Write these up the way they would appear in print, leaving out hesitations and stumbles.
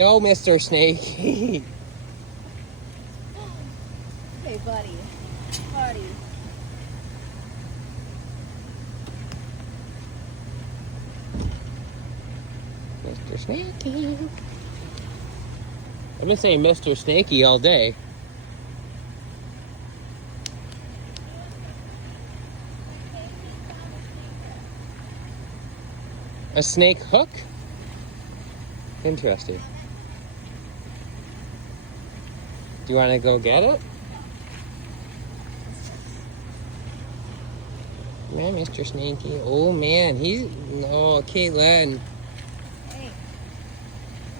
No, Mr. Snakey. Hey, buddy. Buddy. Mr. Snakey. I've been saying Mr. Snakey all day. A snake hook? Interesting. Do you want to go get it? Man, Mr. Snakey. Oh, man. He's... Oh, Caitlin. Hey.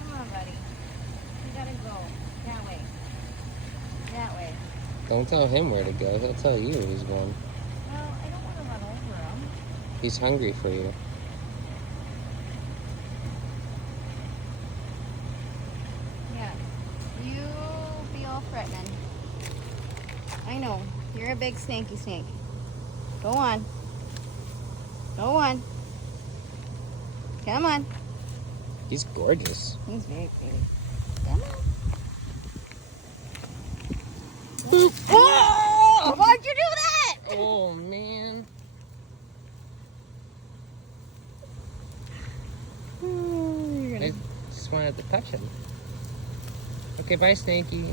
Come on, buddy. You gotta go. That way. That way. Don't tell him where to go. He'll tell you where he's going. Well, I don't want to run over him. He's hungry for you. Yeah. You be all threatening. I know. You're a big snaky snake. Go on. Go on. Come on. He's gorgeous. He's very pretty. Come on. Oh! Why'd you do that? Oh, man. You're I gonna... just wanted to touch him. Okay, bye, Snakey.